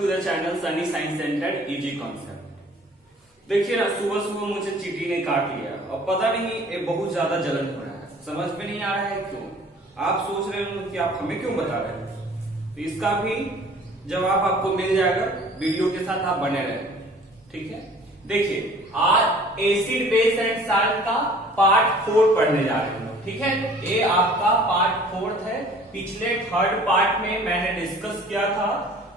To the channel Sunny Science Centre easy concept. देखिए ना, सुबह सुबह मुझे चींटी ने काट लिया और पता नहीं ये बहुत ज्यादा जलन हो रहा है, समझ में नहीं आ रहा है क्यों। आप सोच रहे हो कि आप हमें क्यों बता रहे हैं, तो इसका भी जवाब आपको मिल जाएगा, वीडियो के साथ आप बने रहे। ठीक है, देखिए आज एसिड बेस एंड साल्ट का पार्ट 4 पढ़ने जा रहे हैं। ठीक है, ये आपका पार्ट 4 है। पिछले थर्ड पार्ट में मैंने डिस्कस किया था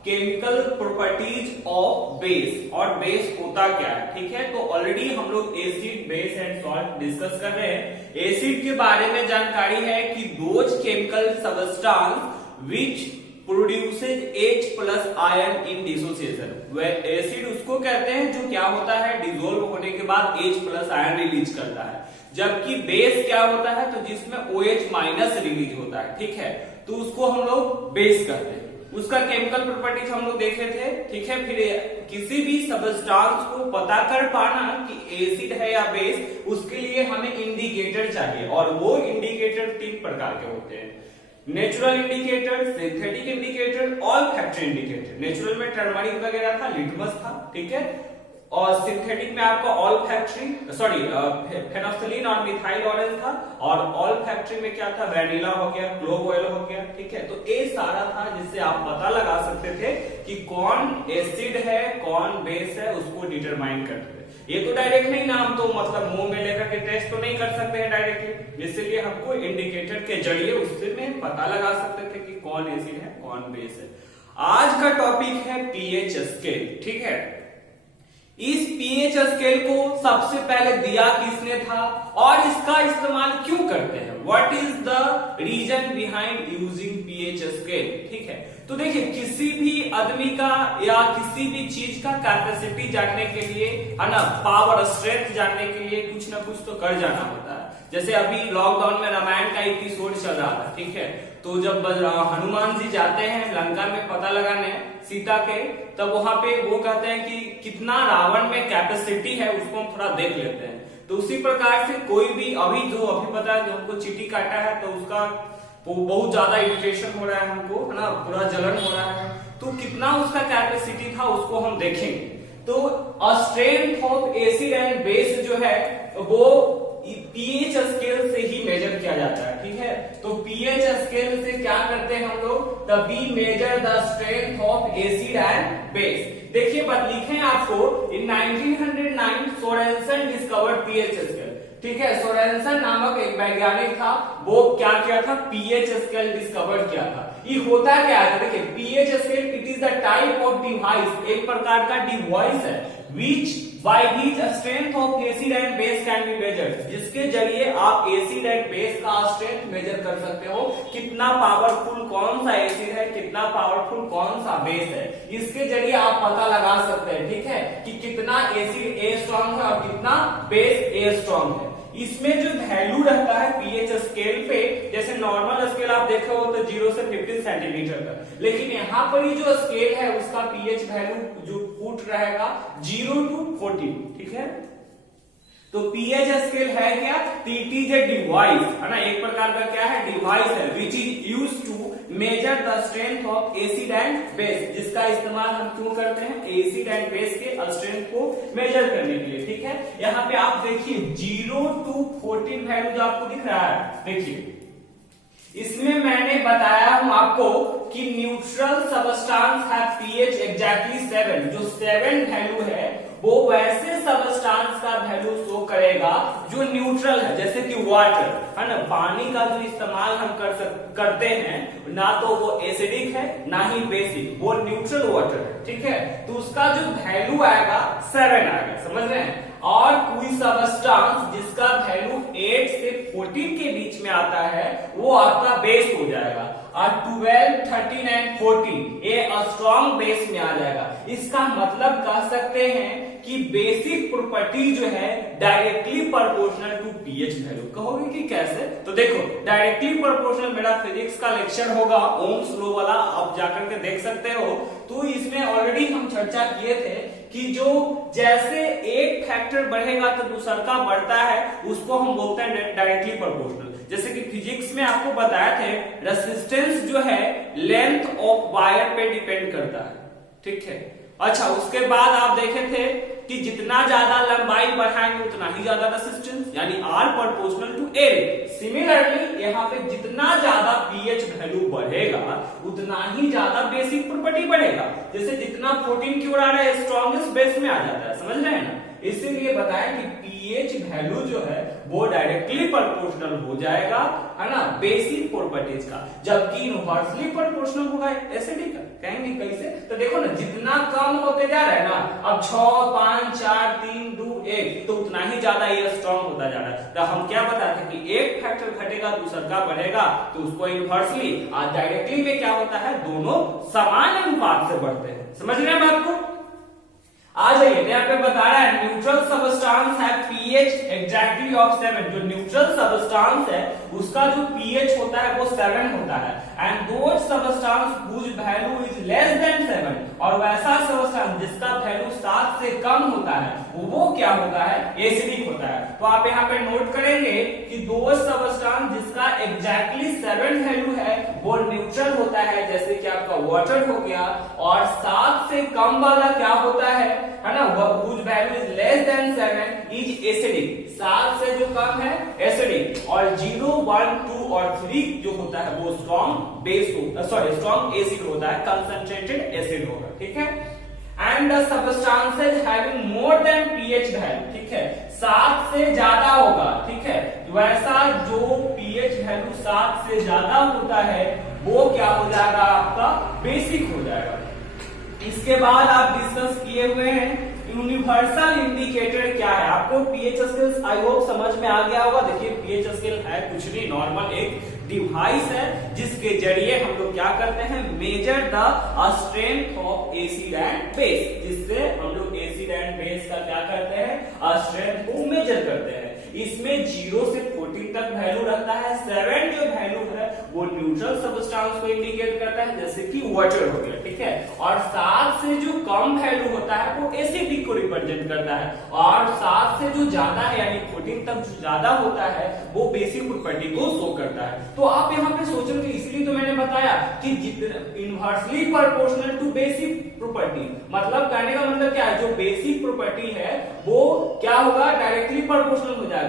केमिकल प्रॉपर्टीज ऑफ बेस, और बेस होता क्या है। ठीक है, तो ऑलरेडी हम लोग acid base and salt discuss कर रहे हैं। एसिड के बारे में जानकारी है कि those chemical substance which produces H plus ion in dissociation. वह एसिड उसको कहते हैं जो क्या होता है, डिसोल्व होने के बाद H प्लस आयन रिलीज करता है। जबकि बेस क्या होता है, तो जिसमें OH माइनस रिलीज होता है। ठीक है, तो उसको हम लोग बेस कहते हैं। उसका केमिकल प्रॉपर्टीज हम लोग देखे थे। ठीक है, फिर किसी भी सबस्टांस को पता कर पाना कि एसिड है या बेस, उसके लिए हमें इंडिकेटर चाहिए, और वो इंडिकेटर 3 प्रकार के होते हैं: natural indicator, synthetic indicator, olfactory indicator. Natural में टर्मरिक वगैरह था, लिटमस था। ठीक है, और सिंथेटिक में आपका ऑल्फैक्टरी फेनोफ्थलीन और मिथाइल ऑरेंज था, और ऑल्फैक्टरी में क्या था, वैनिला हो गया, क्लोव ऑयल हो गया। ठीक है, तो ये सारा था जिससे आप पता लगा सकते थे कि कौन एसिड है कौन बेस है, उसको डिटरमाइन करते थे। ये तो डायरेक्ट नहीं ना, हम तो मतलब मुंह में लेकर के टेस्ट तो नहीं कर सकते हैं डायरेक्टली, इसलिए हमको इंडिकेटर के जरिए उससे में पता लगा सकते थे कि कौन एसिड है कौन बेस है। आज का टॉपिक है पीएच स्केल। ठीक है, इस पीएच स्केल को सबसे पहले दिया किसने था और इसका इस्तेमाल क्यों करते हैं, what is the reason behind using pH scale. ठीक है, तो देखिए किसी भी आदमी का या किसी भी चीज का कैपेसिटी जानने के लिए, है ना, पावर स्ट्रेंथ जानने के लिए कुछ ना कुछ तो कर जाना होता है। जैसे अभी लॉकडाउन में रामायण का एपिसोड चल रहा था। ठीक है, तो जब हनुमान जी जाते हैं लंका में पता लगाने सीता के, तब वहां पे वो कहते हैं कि कितना रावण में कैपेसिटी है उसको हम थोड़ा देख लेते हैं। तो उसी प्रकार से कोई भी अभी पता है जो हमको चींटी काटा है, तो उसका बहुत ज्यादा इरिटेशन हो रहा है हमको, है ना, पूरा जलन हो रहा है, तो कितना उसका कैपेसिटी था उसको हम देखेंगे। तो strength of acid and base जो है वो पीएच स्केल से ही मेजर किया जाता है। ठीक है, तो पीएच स्केल से क्या करते हैं हम लोग, the we measure the strength of acid and base. देखिए बस लिखे आपको, in 1909 Sorensen discovered pH scale. ठीक है, सोरेनसन नामक एक वैज्ञानिक था, वो क्या किया था, पीएच स्केल डिस्कवर किया था। ये होता क्या है, देखिए pH scale it is the type of device, एक प्रकार का डिवाइस है विच by which strength of acid and base can be measured, जिसके जरिए आप एसिड एंड बेस का स्ट्रेंथ मेजर कर सकते हो, कितना पावरफुल कौन सा एसिड है, कितना पावरफुल कौन सा बेस है, इसके जरिए आप पता लगा सकते हैं। ठीक है, कि कितना एसिड ए स्ट्रॉन्ग है और कितना बेस ए स्ट्रॉन्ग है। इसमें जो वैल्यू रहता है पीएच स्केल पे, जैसे नॉर्मल स्केल आप देखे हो तो 0 से 15 सेंटीमीटर तक, लेकिन यहाँ पर ही जो स्केल है उसका पीएच वैल्यू जो फुट रहेगा 0 to 14। ठीक है, तो पीएच स्केल है क्या, इट इज ए डिवाइस, है ना, एक प्रकार का क्या है, डिवाइस है which is used to measure the strength of acid and base, जिसका इस्तेमाल हम क्यों करते हैं, एसिड एंड बेस के स्ट्रेंथ को मेजर करने के लिए। ठीक है, यहाँ पे आप देखिए 0 to 14 वैल्यू जो आपको दिख रहा है, देखिए इसमें मैंने बताया हूं आपको कि न्यूट्रल सबस्टांस है पीएच एग्जैक्टली 7, जो 7 वैल्यू है वो वैसे सबस्टांस का वैल्यू शो करेगा जो न्यूट्रल है, जैसे कि वाटर, है ना, पानी का जो इस्तेमाल हम करते हैं, ना तो वो एसिडिक है ना ही बेसिक, वो न्यूट्रल वाटर है। ठीक है, तो उसका जो वैल्यू आएगा 7 आएगा, समझ रहे हैं। और कोई सबस्टांस जिसका वैल्यू 8 से 14 के बीच में आता है वो आपका बेस हो जाएगा, और 12, 13 एंड 14 ये स्ट्रॉन्ग बेस में आ जाएगा। इसका मतलब कह सकते हैं कि बेसिक प्रॉपर्टी जो है directly proportional to pH value. कहोगे कि कैसे, तो देखो डायरेक्टली प्रोपोर्शनल मेरा फिजिक्स का लेक्चर होगा ओम्स लॉ वाला, आप जाकर के देख सकते हो। तो इसमें ऑलरेडी हम चर्चा किए थे कि जो जैसे एक फैक्टर बढ़ेगा तो दूसरा का बढ़ता है, उसको हम बोलते हैं डायरेक्टली प्रोपोर्शनल। जैसे कि फिजिक्स में आपको बताया थे रेसिस्टेंस जो है लेंथ ऑफ वायर पे डिपेंड करता है। ठीक है। अच्छा, उसके बाद आप देखे थे कि जितना ज्यादा लंबाई बढ़ाएंगे उतना ही ज्यादा रेसिस्टेंस, यानी R proportional to area. Similarly यहाँ पे जितना ज्यादा pH वैल्यू बढ़ेगा उतना ही ज्यादा बेसिक प्रॉपर्टी बढ़ेगा। जैसे जितना प्रोटीन क्यों आ रहा है स्ट्रॉन्गेस्ट बेस में आ जाता है, समझ रहे हैं ना। इसीलिए बताया कि pH वैल्यू जो है वो डायरेक्टली प्रोपोर्शनल हो जाएगा, है ना, बेसिक प्रॉपर्टीज का, जबकि इनवर्सली प्रोपोर्शनल होगा एसिडिक का। कहेंगे कैसे? तो देखो ना, जितना कम होते जा रहा है ना, अब 6, 5, 4, 3, 2, 1, तो उतना ही ज्यादा ये स्ट्रॉन्ग होता जा रहा है। तो हम क्या बताते हैं कि एक फैक्टर घटेगा दूसरा का बढ़ेगा, तो उसको इनवर्सली और डायरेक्टली में क्या होता है, दोनों समान अनुपात से बढ़ते हैं। समझ रहे हैं बात को? आ जाइए, यहाँ पे बता रहा है न्यूट्रल सबस्टांस है pH एग्जैक्टली ऑफ 7। जो न्यूट्रल सबस्टांस है उसका जो pH होता है वो 7 होता है। And those substance whose value is less than 7, और वैसा सबस्टांस जिसका वैल्यू 7 से कम होता है वो क्या होता है, एसिडिक होता है। तो आप यहाँ पे नोट करेंगे कि दोज सबस्टांस जिसका एग्जैक्टली 7 वैल्यू है वो न्यूट्रल होता है, जैसे कि आपका वाटर हो गया, और 7 से कम वाला क्या होता है ना, whose value is less than 7 is acidic। 7 से जो कम है एसिडिक, और 0, 1, 2 और 3 जो होता है वो स्ट्रॉन्ग बेस होता, सॉरी स्ट्रॉन्ग एसिड होता है, कंसंट्रेटेड एसिड होगा, ठीक है। And the substances having more than pH value, ठीक है, 7 से ज्यादा होगा, ठीक है, वैसा जो pH वैल्यू 7 से ज्यादा होता है वो क्या हो जाएगा, आपका बेसिक हो जाएगा। इसके बाद आप डिस्कस किए हुए हैं यूनिवर्सल इंडिकेटर क्या है। आपको pH स्केल आई होप समझ में आ गया होगा। देखिए pH स्केल है कुछ नहीं, नॉर्मल एक डिवाइस है जिसके जरिए हम लोग क्या करते हैं, major the strength of acid and base, जिससे हम लोग एसिड एंड बेस का क्या करते हैं, स्ट्रेंथ को मेजर करते हैं। इसमें 0 से 14 तक वैल्यू रहता है। 7 जो वैल्यू है वो न्यूट्रल सबस्टांस को इंडिकेट करता है, जैसे कि वाटर हो गया, ठीक है, और 7 से जो कम वैल्यू होता है वो एसिडिक को रिप्रेजेंट करता है, और 7 से जो ज्यादा है यानी 14 तक जो ज्यादा होता है वो बेसिक प्रॉपर्टी को शो करता है। तो आप यहाँ पे सोचोगे, इसलिए तो मैंने बताया कि inversely proportional to basic property, मतलब कहने का मतलब क्या है, जो बेसिक प्रॉपर्टी है वो क्या होगा, डायरेक्टली प्रोपोर्शनल हो जाएगा।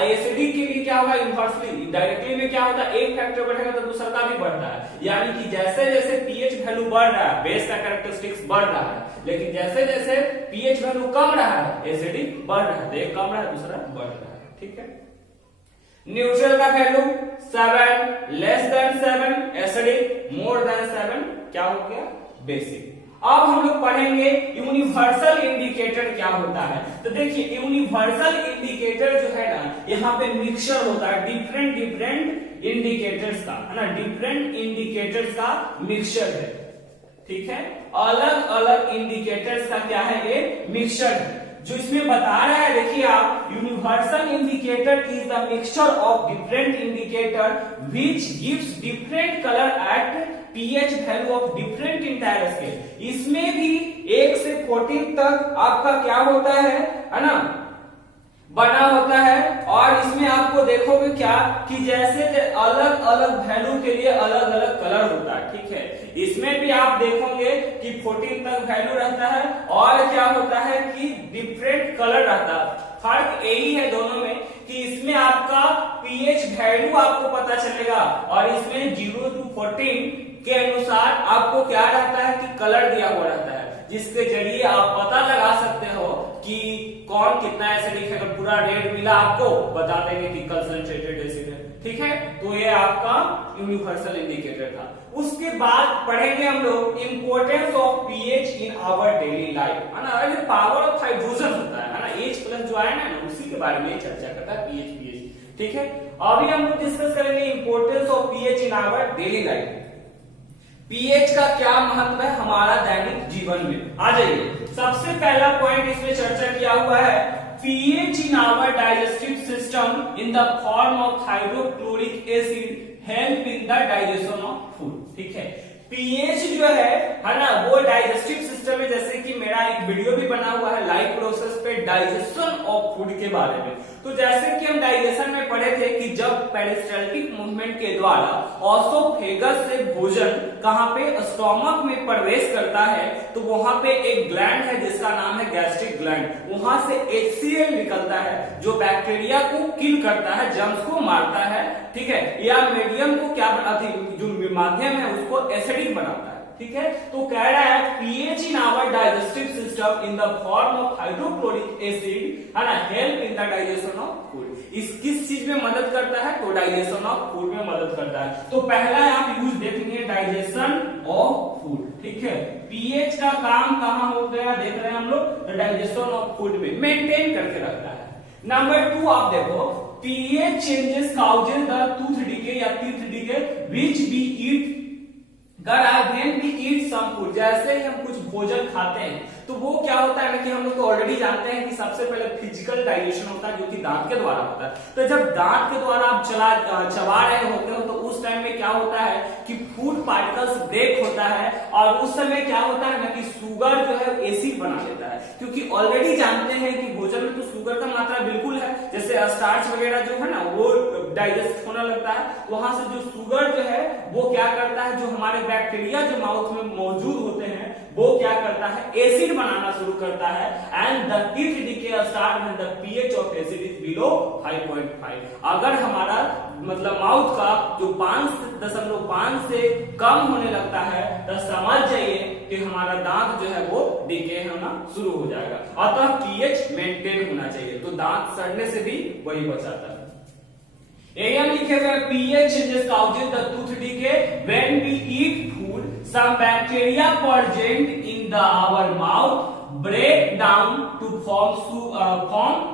एसिडिक के लिए क्या होगा, इनवर्सली। डायरेक्टली में क्या होता है, एक फैक्टर बढ़ेगा तो दूसरा का भी बढ़ता है, यानी कि जैसे जैसे pH वैल्यू बढ़ रहा है बेस का कैरेक्टरिस्टिक्स बढ़ रहा है, लेकिन जैसे जैसे pH वैल्यू कम रहा है एसिडिक बढ़ रहा है, एक कम रहा है दूसरा बढ़ रहा है, ठीक है। न्यूट्रल का value 7, less than 7 acidic, more than 7 क्या हो गया, बेसिक। अब हम लोग पढ़ेंगे यूनिवर्सल इंडिकेटर क्या होता है। तो देखिए यूनिवर्सल इंडिकेटर जो है ना, यहाँ पे मिक्सचर होता है डिफरेंट डिफरेंट इंडिकेटर्स का, है ना, डिफरेंट इंडिकेटर्स का मिक्सचर है, ठीक है, अलग अलग इंडिकेटर्स का क्या है, ये मिक्सचर है जो इसमें बता रहा है। देखिए आप, universal indicator is the mixture of different indicator which gives different colour at pH value of different entire scale. इसमें भी 1 से 14 तक आपका क्या होता है ना, बना होता है, और इसमें आपको देखोगे क्या कि जैसे अलग अलग वैल्यू के लिए अलग अलग कलर होता है, ठीक है। इसमें भी आप देखोगे कि 14 तक वैल्यू रहता है, और क्या होता है कि डिफरेंट कलर रहता है। फर्क यही है दोनों में कि इसमें आपका pH वैल्यू आपको पता चलेगा, और इसमें 0 to 14 के अनुसार आपको क्या रहता है कि कलर दिया हुआ रहता है, जिसके जरिए आप पता लगा सकते हो कि कौन कितना एसिडिक है। अगर पूरा रेड मिला आपको बता देंगे कि कंसंट्रेटेड एसिड है, ठीक है। तो ये आपका यूनिवर्सल इंडिकेटर था। उसके बाद पढ़ेंगे हम लोग importance of pH in our daily life, है ना, अरे पावर ऑफ हाइड्रोजन होता है ना, H प्लस जो आयन है ना, उसी के बारे में चर्चा करता है pH, ठीक है। अभी हम लोग डिस्कस करेंगे importance of pH in our daily life. pH का क्या महत्व है हमारा दैनिक जीवन में, आ जाइए। सबसे पहला पॉइंट इसमें चर्चा किया हुआ है, pH in our digestive system in the form of hydrochloric acid help in the digestion of food, ठीक है। pH जो है ना, वो डाइजेस्टिव सिस्टम में, जैसे कि मेरा एक वीडियो भी बना हुआ है लाइफ प्रोसेस पे डाइजेशन ऑफ फूड के बारे में। तो जैसे कि हम डाइजेशन सेशन में पढ़े थे कि जब पेरिस्टाल्टिक मूवमेंट के द्वारा ऑसोफेगस से भोजन कहां पे स्टोमक में प्रवेश करता है तो वहां पे एक ग्लैंड है जिसका नाम है गैस्ट्रिक ग्लैंड, वहां से HCl निकलता है जो बैक्टीरिया को किल करता है, जर्म्स को मारता है, ठीक है, या मीडियम को क्या बनाती, जो माध्यम है उसको एसिडिक बनाता है, ठीक है। तो कह रहा है pH in our digestive system in the form of hydrochloric acid है ना help in the digestion of food. इस किस चीज में मदद करता है तो डाइजेशन ऑफ फूड में मदद करता है। तो पहला आप यूज देखेंगे डाइजेशन ऑफ फूड, ठीक है। पीएच का काम कहां हो गया देख रहे हैं हम लोग, डाइजेशन ऑफ फूड में मेंटेन करके रखता है। नंबर 2 आप देखो pH changes causes the tooth decay या teeth decay which we eat when we eat some food, जैसे ही हम कुछ भोजन खाते हैं तो वो क्या होता है ना कि हम लोग तो ऑलरेडी जानते हैं कि सबसे पहले फिजिकल डाइजेशन होता है जो कि दांत के द्वारा होता है। तो जब दांत के द्वारा आप चबा रहे होते हो तो उस टाइम में क्या होता है कि फूड पार्टिकल्स ब्रेक होता है और उस समय क्या होता है ना कि शुगर जो है एसिड बना लेता है, क्योंकि ऑलरेडी जानते हैं कि भोजन में तो शुगर का मात्रा बिल्कुल है, जैसे स्टार्च वगैरह जो है ना वो डाइजेस्ट होने लगता है, वहां से जो शुगर जो है वो क्या करता है, जो हमारे बैक्टीरिया जो माउथ में मौजूद होते हैं वो क्या करता है एसिड बनाना शुरू करता है and the teeth decay start when the pH of acid is below 5.5। अगर हमारा मतलब माउथ का जो 5.5 से कम होने लगता है तो समझ जाइए कि हमारा दांत जो है वो डिके होना शुरू हो जाएगा। अतः पीएच मेंटेन होना चाहिए, तो दांत सड़ने से भी वही बचाता है। AM लिखे हुए pH changes causes the tooth decay when we eat food. Some bacteria present in our mouth break down to form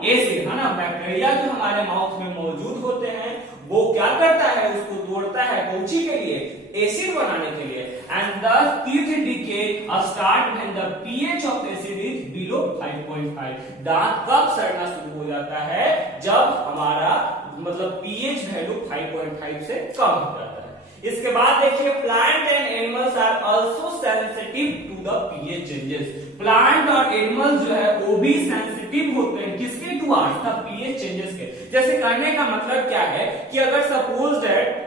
acid, है ना। बैक्टीरिया जो हमारे माउथ में मौजूद होते हैं वो क्या करता है, उसको तोड़ता है कौची के लिए, एसिड बनाने के लिए। And the teeth decay start when the pH of acid is below 5.5। दांत कब सड़ना शुरू हो जाता है, जब हमारा मतलब पीएच वैल्यू 5.5 से कम हो जाता है। इसके बाद देखिए plant and animals are also sensitive to the pH changes. Plant और एनिमल्स जो है वो भी सेंसिटिव होते हैं किसके, टुवर्ड्स द पीएच चेंजेस के। जैसे कहने का मतलब क्या है कि अगर सपोज दैट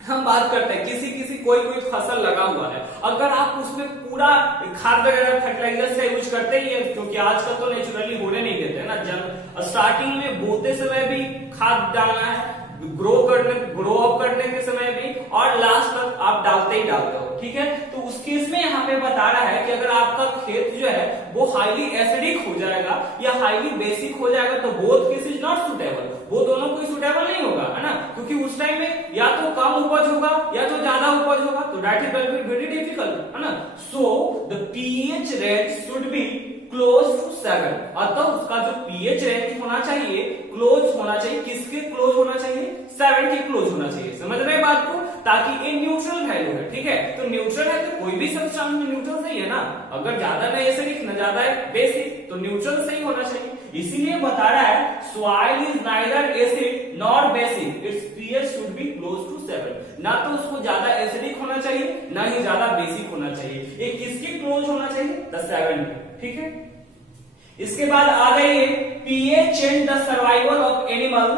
हम बात करते हैं किसी कोई फसल लगा हुआ है, अगर आप उसमें पूरा खाद वगैरह फर्टिलाइजर से यूज करते ही है, क्योंकि आजकल तो नेचुरली होने नहीं देते ना, जब स्टार्टिंग में बोते समय भी खाद डालना है, ग्रो अप करने के समय भी, और लास्ट तक आप डालते ही डालते हो, ठीक है। तो उस केस में यहाँ पे बता रहा है कि अगर आपका खेत जो है वो हाईली एसिडिक हो जाएगा या हाईली बेसिक हो जाएगा तो both case is not suitable, वो दोनों कोई सुटेबल नहीं होगा, है ना, क्योंकि उस टाइम में या तो कम उपज होगा या तो ज्यादा उपज होगा, तो दैट इज वेरी डिफिकल्ट, है ना। So the pH range should be close to 7। अतः उसका जो पीएच रेंज होना चाहिए क्लोज होना चाहिए, किसके क्लोज होना चाहिए, 7 के क्लोज होना चाहिए। समझ रहे हैं बात को, ताकि ये न्यूट्रल वैल्यू है, ठीक है। तो न्यूट्रल है तो कोई भी सब्सटेंस में न्यूट्रल सही है ना, अगर ज्यादा ना एसिडिक ना ज्यादा बेसिक तो न्यूट्रल सही होना चाहिए। इसीलिए बता रहा है soil is neither acid nor basic, its pH should be close to 7। ना तो उसको ज्यादा एसिडिक होना चाहिए ना ही ज्यादा बेसिक होना चाहिए, ये किसके क्लोज होना चाहिए, द 7, ठीक है। इसके बाद आ गई है pH change the survival of animal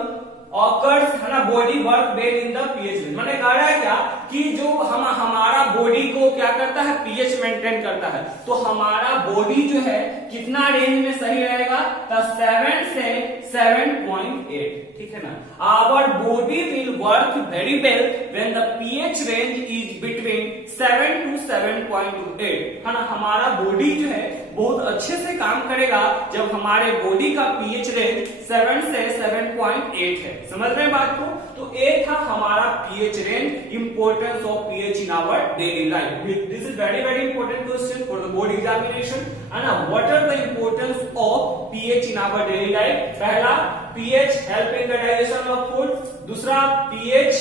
occurs, है ना, body work well in the pH range. मैंने कहा है क्या कि जो हमारा बॉडी को क्या करता है, पीएच मेंटेन करता है, तो हमारा बॉडी जो है कितना रेंज में सही रहेगा, तो 7 से 7.8, ठीक है ना। Our body will work very well when the pH range is between 7 to 7.8, है ना। हमारा बॉडी जो है बहुत अच्छे से काम करेगा जब हमारे बॉडी का पीएच रेंज 7 से 7.8 है। समझ रहे हैं बात को। तो एक था हमारा pH range, importance of pH in our daily life. This is very important question for the board examination, है ना। What are the importance of pH in our daily life. पहला pH help in the digestion of food, दूसरा pH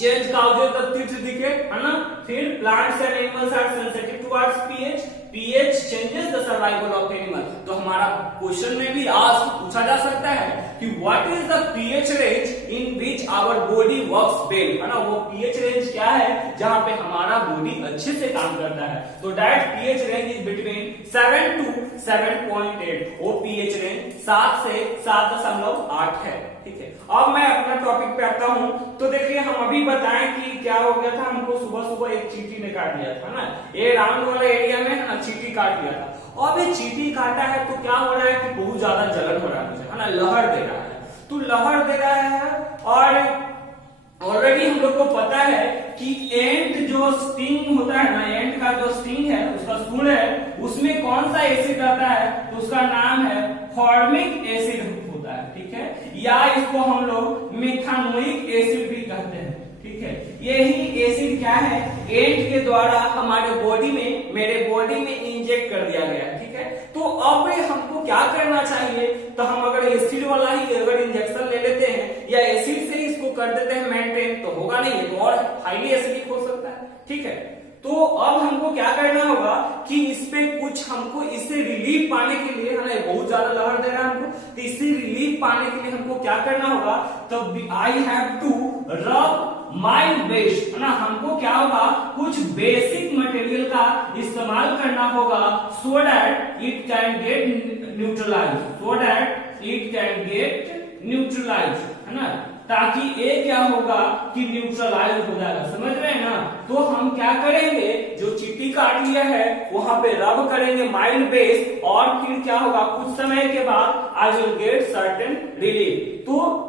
change causes the teeth decay, है ना। फिर plants and animals are sensitive towards pH, pH changes the survival of animal. तो हमारा question में भी आज पूछा जा सकता है कि what is the pH range in which our body works well, है ना। वो पीएच रेंज क्या है जहां पे हमारा बॉडी अच्छे से काम करता है, तो that pH range is between 7 to 7.8। वो पीएच रेंज 7 से 7.8 है, ठीक है। अब मैं अपना टॉपिक पे आता हूं। तो देखिए हम अभी बताएं कि क्या हो गया था, हमको सुबह सुबह एक चींटी ने काट लिया था ना, ये राउंड वाला एरिया में ना चींटी काट लिया था। अब ये चींटी काटा है तो क्या हो रहा है कि बहुत ज्यादा जलन हो रहा है मुझे, है ना, लहर दे रहा है। तो लहर दे रहा है और ऑलरेडी हम लोग को पता है कि एंट जो स्टिंग होता है ना, एंट का जो स्टिंग है उसका सूंड है, उसमें कौन सा एसिड रहता है तो उसका नाम है फॉर्मिक एसिड होता है, ठीक है, या इसको हम लोग मेथानोइक एसिड भी कहते हैं, ठीक है। यही एसिड क्या है, एंट के द्वारा हमारे बॉडी में, मेरे बॉडी में इंजेक्ट कर दिया गया है, ठीक है। तो अब हमको क्या करना चाहिए, तो हम अगर एसिड वाला ही अगर इंजेक्शन ले लेते हैं या एसिड से इसको कर देते हैं मेंटेन, तो होगा नहीं, तो और हाईली एसिडिक हो सकता है, ठीक है। तो अब हमको क्या करना होगा कि इस पे कुछ हमको इससे रिलीफ पाने के लिए, है ना, बहुत ज्यादा लहर दे रहा है हमको, तो इससे रिलीफ पाने के लिए हमको क्या करना होगा, तो I have to rub mild base, है ना, हमको क्या होगा कुछ बेसिक मटेरियल का इस्तेमाल करना होगा, so that it can get neutralize, so that it can get neutralize, है ना, ताकि ये क्या होगा कि न्यूट्रलाइज हो जाएगा, समझ रहे हैं ना। तो हम क्या करेंगे, जो चींटी काट लिया है वहां पे रब करेंगे माइल्ड बेस, और फिर क्या होगा कुछ समय के बाद I will get certain relief. तो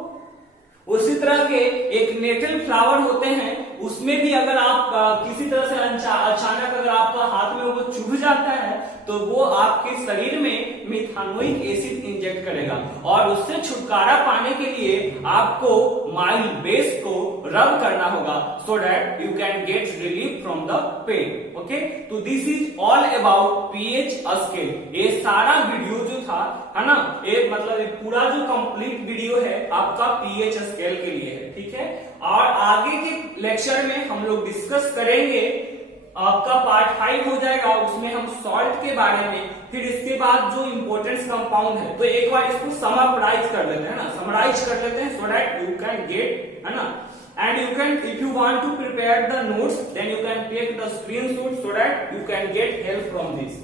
उसी तरह के एक नेटल फ्लावर होते हैं, उसमें भी अगर आप किसी तरह से अचानक अगर आपका हाथ में वो चुभ जाता है तो वो आपके शरीर में मिथानोइक एसिड इंजेक्ट करेगा, और उससे छुटकारा पाने के लिए आपको माइल्ड बेस को रब करना होगा, so that you can get relief from the pain, okay. तो this is all about pH scale. ये सारा वीडियो जो था, है ना, ये मतलब पूरा जो कंप्लीट वीडियो है आपका पीएच स्केल के लिए है, ठीक है। और आगे के लेक्चर में हम लोग डिस्कस करेंगे, आपका पार्ट 5 हो जाएगा, उसमें हम सॉल्ट के बारे में, फिर इसके बाद जो इंपॉर्टेंस कंपाउंड है, तो एक बार इसको समराइज कर लेते हैं ना, समराइज कर लेते हैं, सो दैट यू कैन गेट, है ना, and you can, if you want to prepare the notes, then you can take the screenshot so that you can get help from this।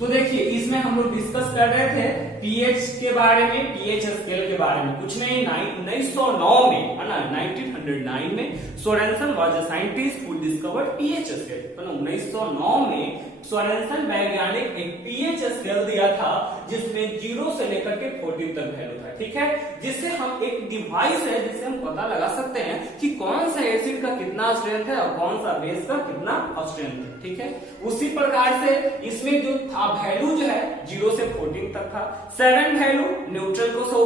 तो देखिए इसमें हम लोग डिस्कस कर रहे थे पीएच के बारे में, पीएच स्केल के बारे में, कुछ नहीं, 1909 में, है ना, 1909 में Sorensen was a scientist who discovered pH scale, है ना। 1909 में सोरेनसन वैज्ञानिक एक पीएच स्केल दिया था जिसमें 0 से लेकर के 40 तक वैल्यू था, ठीक है, जिससे हम एक डिवाइस है जिससे हम पता लगा सकते हैं कि कौन सा एसिड का कितना स्ट्रेंथ है और कौन सा बेस का कितना स्ट्रेंथ है, ठीक है। उसी प्रकार से इसमें जो था वैल्यू जो है 0 से 14 तक था। 7 वैल्यू न्यूट्रल को शो,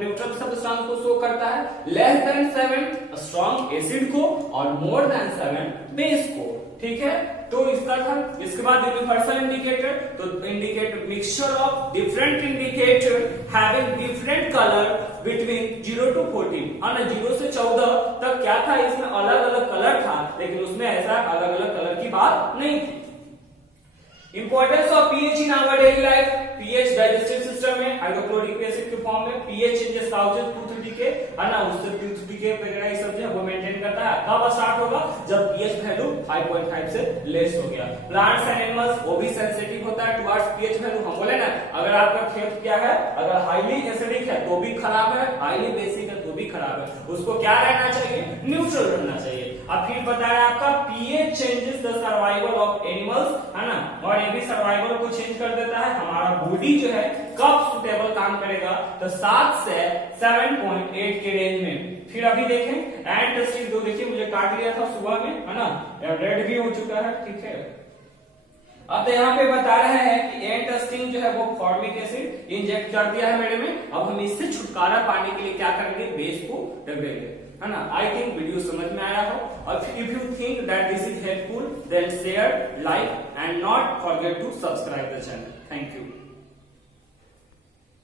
न्यूट्रल सब्सटेंस को शो करता है, लेस देन 7 स्ट्रॉन्ग एसिड को, और मोर देन 7 बेस को, ठीक है। तो इसका था। इसके बाद यूनिवर्सल इंडिकेटर, तो indicate mixture of different indicator having different colour between 0 to 14, है ना, 0 से 14 तक क्या था, इसमें अलग अलग कलर था, लेकिन उसमें ऐसा अलग अलग कलर की बात नहीं थी। Importance of pH in our daily life, pH digestive system में हाइड्रोक्लोरिक एसिड के फॉर्म में, pH changes causes tooth decay, है ना, उससे टूथ डीके वगैरह ये सब जो है वो मेंटेन करता है। कब स्टार्ट होगा, जब पीएच वैल्यू 5.5 से लेस हो गया। प्लांट्स एंड एनिमल्स वो भी सेंसिटिव होता है टुवर्ड्स पीएच वैल्यू। हम बोले ना, अगर आपका खेत क्या है, अगर हाईली एसिडिक है तो भी खराब है, हाईली बेसिक है तो भी खराब है, उसको क्या रहना चाहिए, न्यूट्रल रहना चाहिए। अब फिर बताया आपका pH changes the survival of animals, है ना, और ये भी सर्वाइवल को चेंज कर देता है। हमारा बॉडी जो है कब सुटेबल काम करेगा, तो 7 से 7.8 के रेंज में। फिर अभी देखें एंट स्टिंग, जो देखिए मुझे काट लिया था सुबह में, है ना, रेड भी हो चुका है, ठीक है। अब तो यहाँ पे बता रहे हैं कि एंट स्टिंग जो है वो फॉर्मिक एसिड इंजेक्ट कर दिया है मेरे में। अब हम इससे छुटकारा पाने के लिए क्या करेंगे, बेस को रगड़ेंगे, है ना। आई थिंक वीडियो समझ में आया हो, और if you think that this is helpful then share, like and not forget to subscribe the channel. Thank you.